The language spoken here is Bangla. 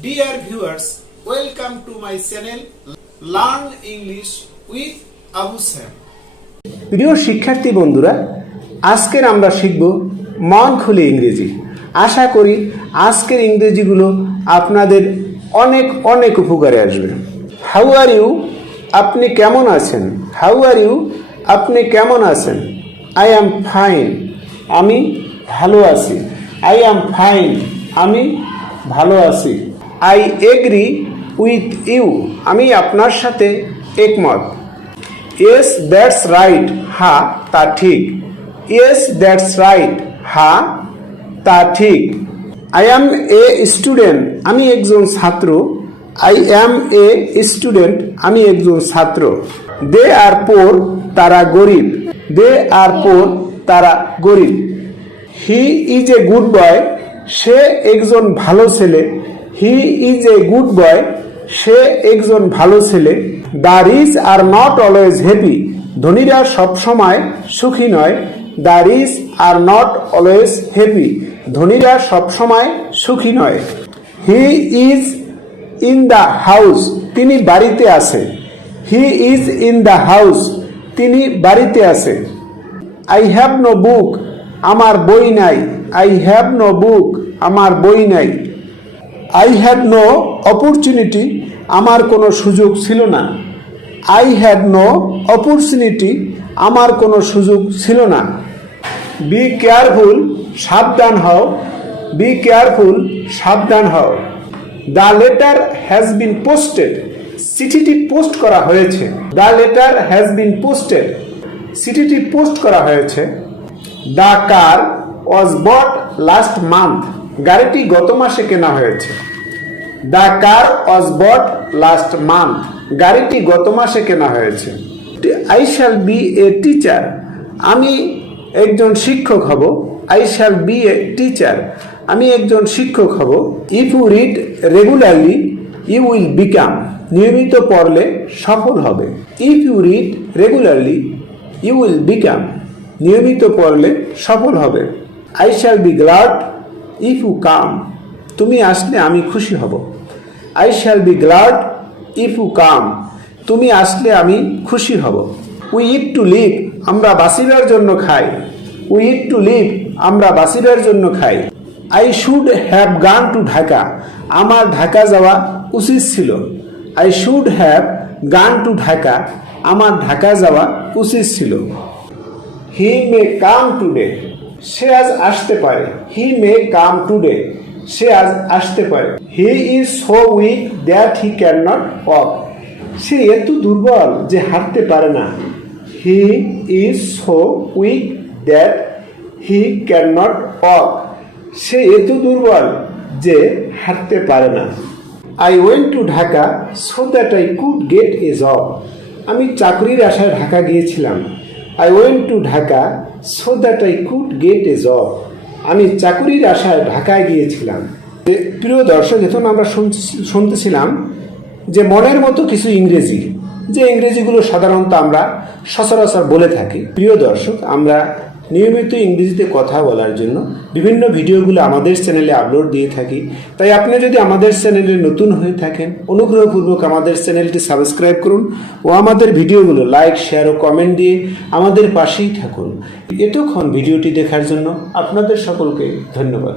Dear viewers, welcome to my channel Learn English with Abu Sam. প্রিয় শিক্ষার্থী বন্ধুরা আজকের আমরা শিখব মন খুলে ইংরেজি। আশা করি আজকের ইংরেজিগুলো আপনাদের অনেক অনেক উপকারে আসবে। হাউ আর ইউ আপনি কেমন আছেন? হাউ আর ইউ আপনি কেমন আছেন? আই অ্যাম ফাইন আমি ভালো আছি। আই অ্যাম ফাইন আমি ভালো আছি। আই এগ্রি উইথ ইউ আমি আপনার সাথে একমত। ইয়েস দ্যাটস রাইট হা, তা ঠিক। ইয়েস দ্যাটস রাইট হা, তা ঠিক। আই অ্যাম এ স্টুডেন্ট আমি একজন ছাত্র। আই অ্যাম এ স্টুডেন্ট আমি একজন ছাত্র। দে আর পোর তারা গরিব। দে আর পোর তারা গরিব। He is a good boy সে একজন ভালো ছেলে। He is a good boy, সে একজন ভালো ছেলে। The rich are not always happy. ধনীরা সবসময় সুখী নয়। The rich are not always happy. ধনীরা সবসময় সুখী নয়। He is in the house, তিনি বাড়িতে আছে। He is in the house, তিনি বাড়িতে আছে। আই হ্যাভ নো বুক, আমার বই নাই। আই হ্যাভ নো বুক, আমার বই নাই। আই হ্যাড নো অপরচুনিটি আমার কোনো সুযোগ ছিল না। আই হ্যাড নো অপরচুনিটি আমার কোনো সুযোগ ছিল না। বি কেয়ারফুল সাবধান হও। বি কেয়ারফুল সাবধান হও। The letter has been posted চিঠিটি পোস্ট করা হয়েছে। The letter has been posted চিঠিটি পোস্ট করা হয়েছে। The car was bought last month গাড়িটি গত মাসে কেনা হয়েছে। The car was bought last month গাড়িটি গত মাসে কেনা হয়েছে। I shall be a teacher আমি একজন শিক্ষক হব। I shall be a teacher আমি একজন শিক্ষক হব। If you read regularly you will become নিয়মিত পড়লে সফল হবে। If you read regularly you will become নিয়মিত পড়লে সফল হবে। I shall be glad if you come তুমি আসলে আমি খুশি হব। I shall be glad if you come তুমি আসলে আমি খুশি হব। উই ইট টু লিভ আমরা বাসিবার জন্য খাই। উই ইট টু লিভ আমরা বাসিবার জন্য খাই। I should have gone to Dhaka আমার ঢাকা যাওয়া উচিত ছিল। I should have gone to Dhaka আমার ঢাকা যাওয়া উচিত ছিল। হি মে কাম টুডে সে আজ আসতে পারে। হি মে কাম টুডে। সে আজ আসতে পারে। He is so weak that he can not walk. সে এত দুর্বল যে হাঁটতে পারে না। He is so weak that he can not walk. সে এত দুর্বল যে হাঁটতে পারে না। I went to Dhaka so that I could get a job. আমি চাকরির আশায় ঢাকা গিয়েছিলাম। I went to Dhaka so that I could get a job আমি চাকুরির আশায় ঢাকায় গিয়েছিলাম। প্রিয় দর্শক এখন আমরা শুনতেছিলাম যে মনের মতো কিছু ইংরেজি, যে ইংরেজিগুলো সাধারণত আমরা সচরাচর বলে থাকি। প্রিয় দর্শক, আমরা নিয়মিত ইংরেজিতে কথা বলার জন্য বিভিন্ন ভিডিওগুলো আমাদের চ্যানেলে আপলোড দিয়ে থাকি। তাই আপনি যদি আমাদের চ্যানেলে নতুন হয়ে থাকেন, অনুগ্রহপূর্বক আমাদের চ্যানেলটি সাবস্ক্রাইব করুন ও আমাদের ভিডিওগুলো লাইক, শেয়ার ও কমেন্ট দিয়ে আমাদের পাশেই থাকুন। এতক্ষণ ভিডিওটি দেখার জন্য আপনাদের সকলকে ধন্যবাদ.